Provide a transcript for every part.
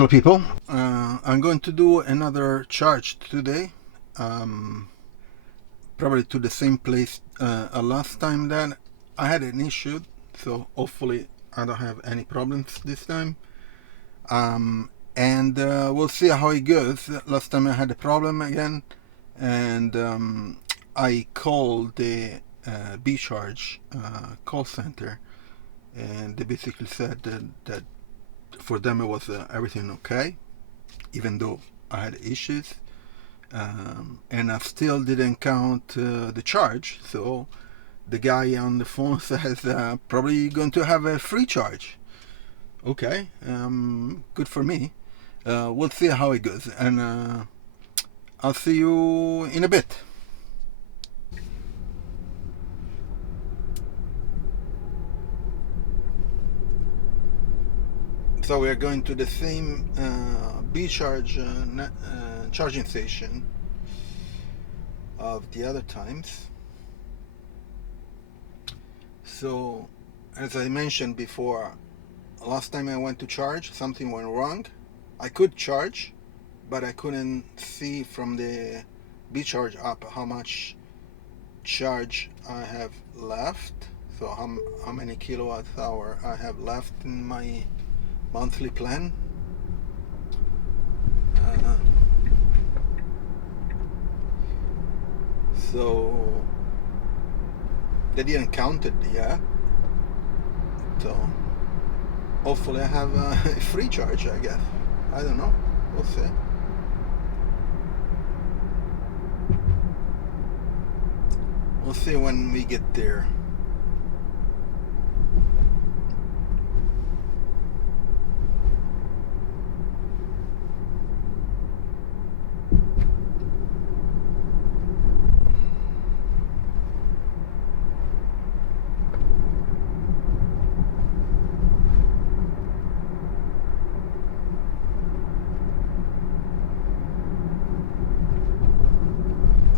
Hello people, I'm going to do another charge today, probably to the same place last time that I had an issue, so hopefully I don't have any problems this time, and we'll see how it goes. Last time I had a problem again, and I called the BeCharge call center, and they basically said that for them it was everything okay, even though I had issues, and I still didn't count the charge. So the guy on the phone says probably going to have a free charge. Okay, good for me. We'll see how it goes, and I'll see you in a bit. So we are going to the same BeCharge charging station of the other times. So, as I mentioned before, last time I went to charge, something went wrong. I could charge, but I couldn't see from the BeCharge app how much charge I have left. So how many kilowatt hour I have left in my monthly plan. Uh, so they didn't count it yet. So hopefully I have a free charge, I guess. I don't know. We'll see. We'll see when we get there.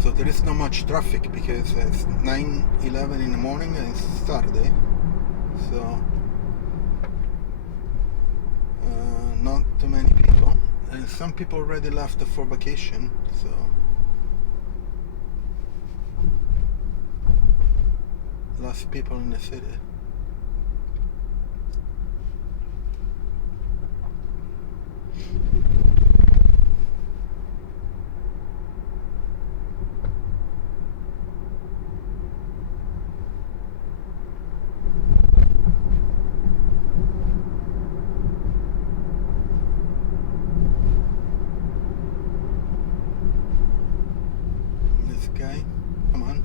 So there is not much traffic because it's 9:11 in the morning and it's Saturday. So not too many people. And some people already left for vacation. So less people in the city. This guy, come on.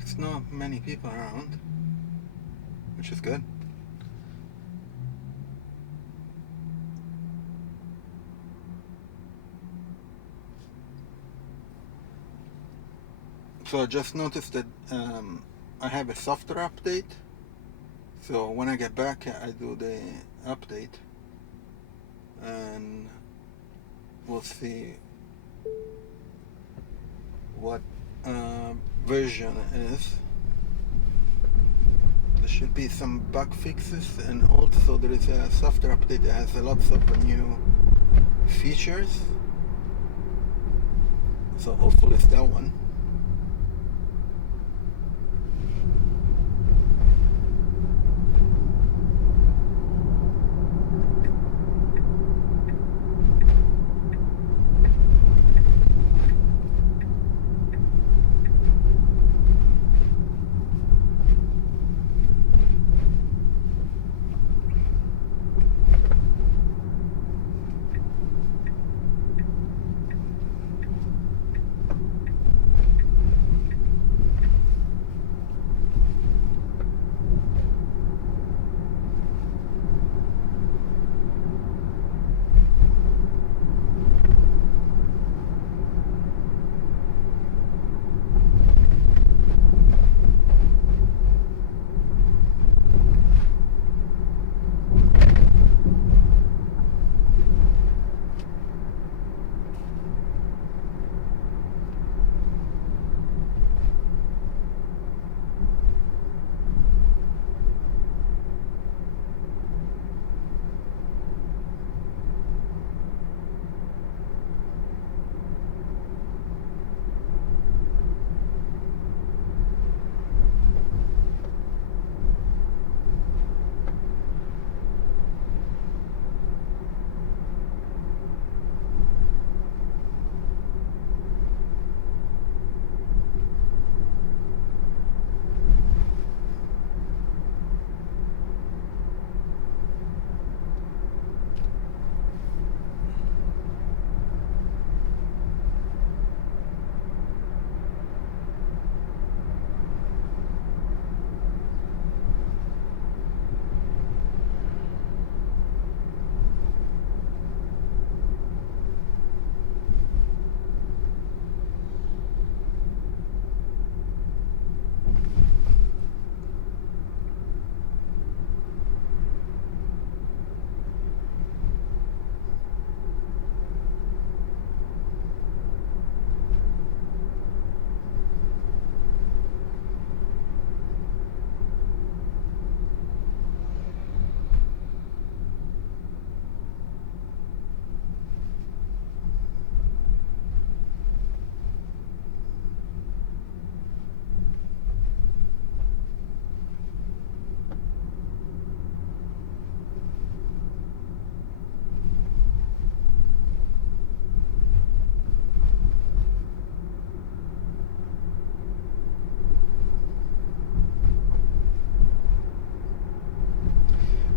there's not many people around, which is good. So I just noticed that I have a software update. So when I get back, I do the update, and we'll see what version it is. There should be some bug fixes, and also there is a software update that has lots of new features. So hopefully it's that one.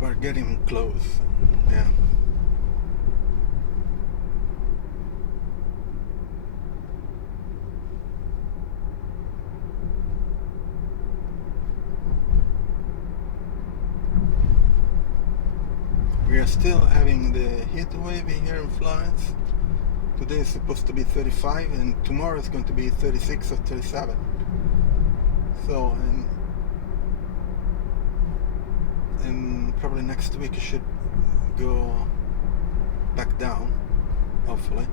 We're getting close. Yeah. We are still having the heat wave here in Florence. Today is supposed to be 35, and tomorrow is going to be 36 or 37. So, and probably next week it should go back down, hopefully.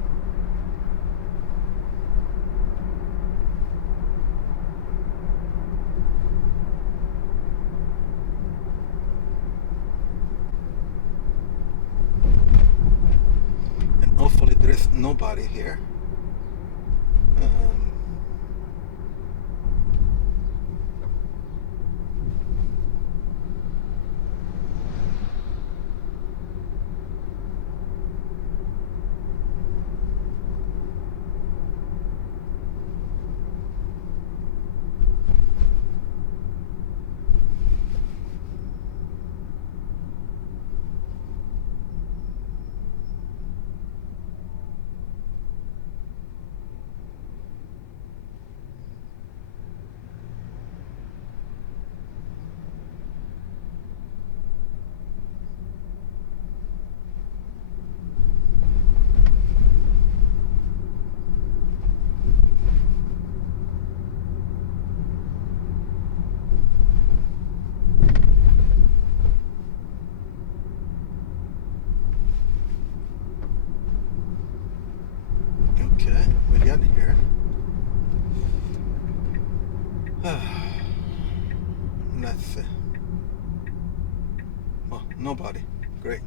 And hopefully there is nobody here. Let's see. Oh, nobody. Great.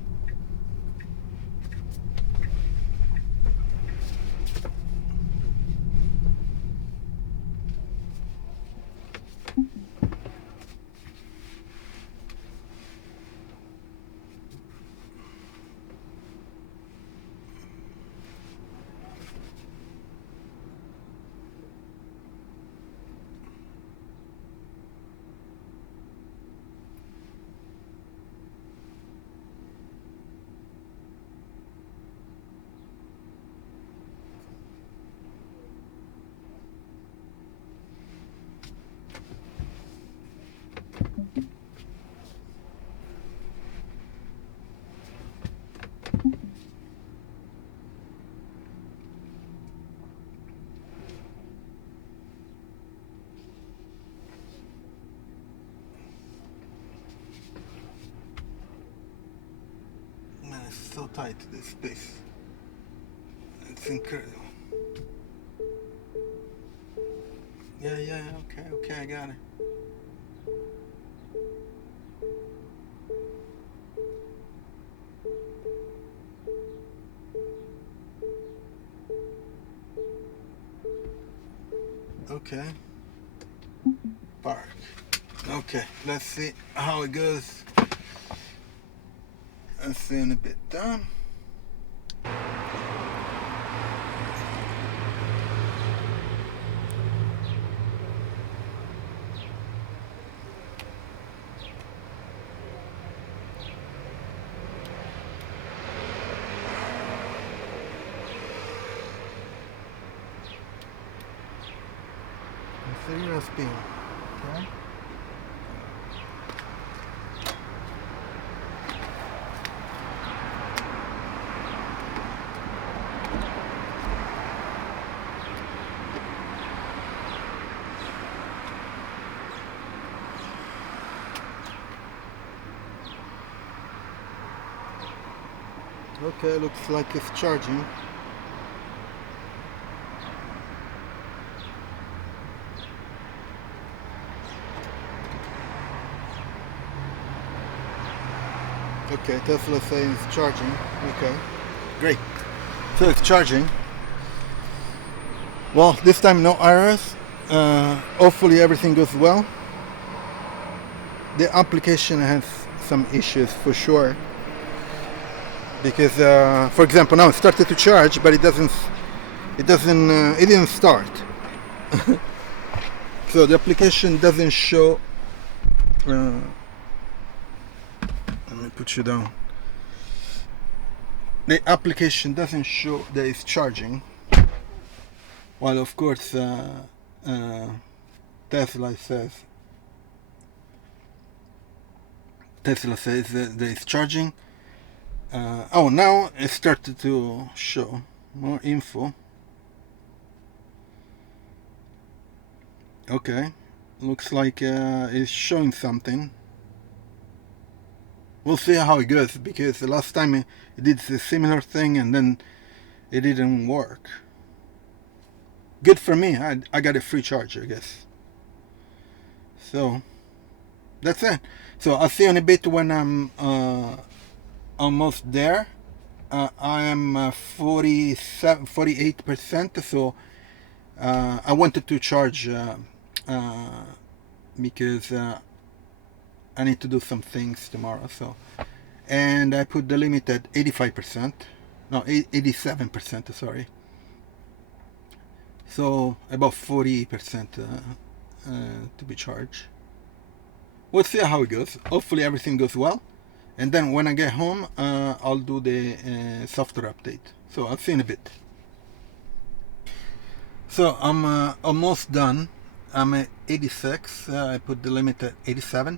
Man, it's so tight, this space. It's incredible. Yeah, okay, I got it. Okay. Park. Okay, let's see how it goes. Let's see in a bit done. It's a USB. Okay. Okay, looks like it's charging. Okay, Tesla says it's charging. Okay, great. So it's charging. Well, this time no errors. Hopefully everything goes well. The application has some issues for sure. Because, for example, now it started to charge, but it didn't start. So the application doesn't show. Let me put you down. The application doesn't show that it's charging. While of course Tesla says that it's charging. Oh, now it started to show more info. Okay, looks like it's showing something. We'll see how it goes, because the last time it did a similar thing and then it didn't work. Good for me, I got a free charge, I guess. So that's it. So I'll see you in a bit when I'm almost there. I am 48%, so I wanted to charge because I need to do some things tomorrow, so, and I put the limit at 85%, no, 87%, sorry. So about 40% to be charged. We'll see how it goes. Hopefully everything goes well, and then when I get home I'll do the software update. So I'll see you in a bit. So I'm almost done. I'm at 86. I put the limit at 87.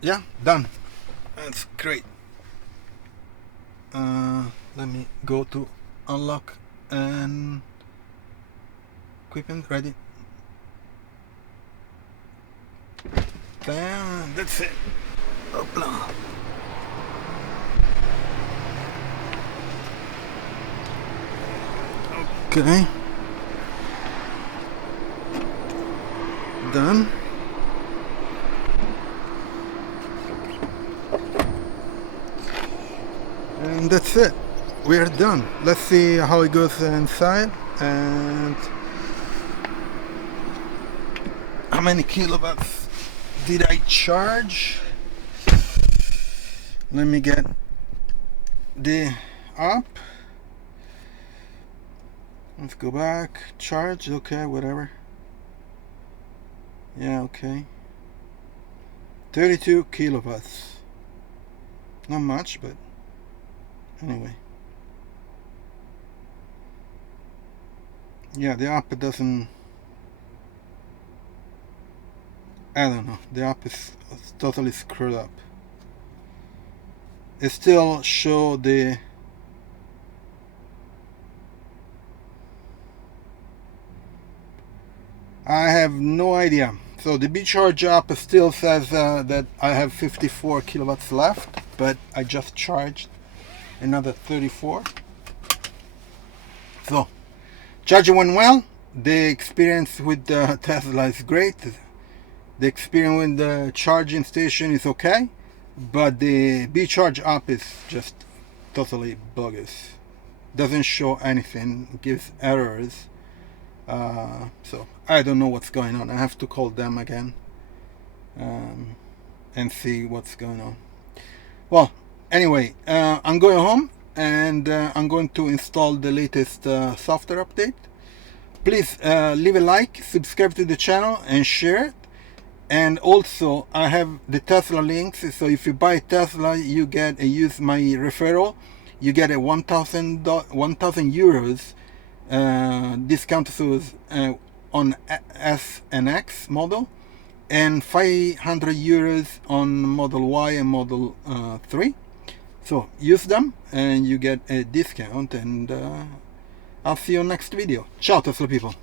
Yeah, done. That's great. Let me go to unlock and equipment. Ready. Damn, that's it. Hoopla. Okay. Done. and that's it. We're done. Let's see how it goes inside and how many kilowatts did I charge. Let me get the app. Let's go back. Charge, okay, whatever. Yeah, okay. 32 kilowatts. Not much, but anyway. Yeah, the app doesn't, I don't know, the app is totally screwed up. It still show the I have no idea. So the BeCharge app still says that I have 54 kilowatts left, but I just charged another 34. So charging went well. The experience with the Tesla is great. The experience with the charging station is okay, but the BeCharge app is just totally bogus. Doesn't show anything, gives errors. So I don't know what's going on. I have to call them again and see what's going on. Well, anyway, I'm going home and I'm going to install the latest software update. Please leave a like, subscribe to the channel and share it. And also I have the Tesla links, so if you buy Tesla you get use my referral, you get a 1,000 euros discount on S and X model, and 500 euros on Model Y and Model 3. So use them and you get a discount, and I'll see you next video. Ciao Tesla people.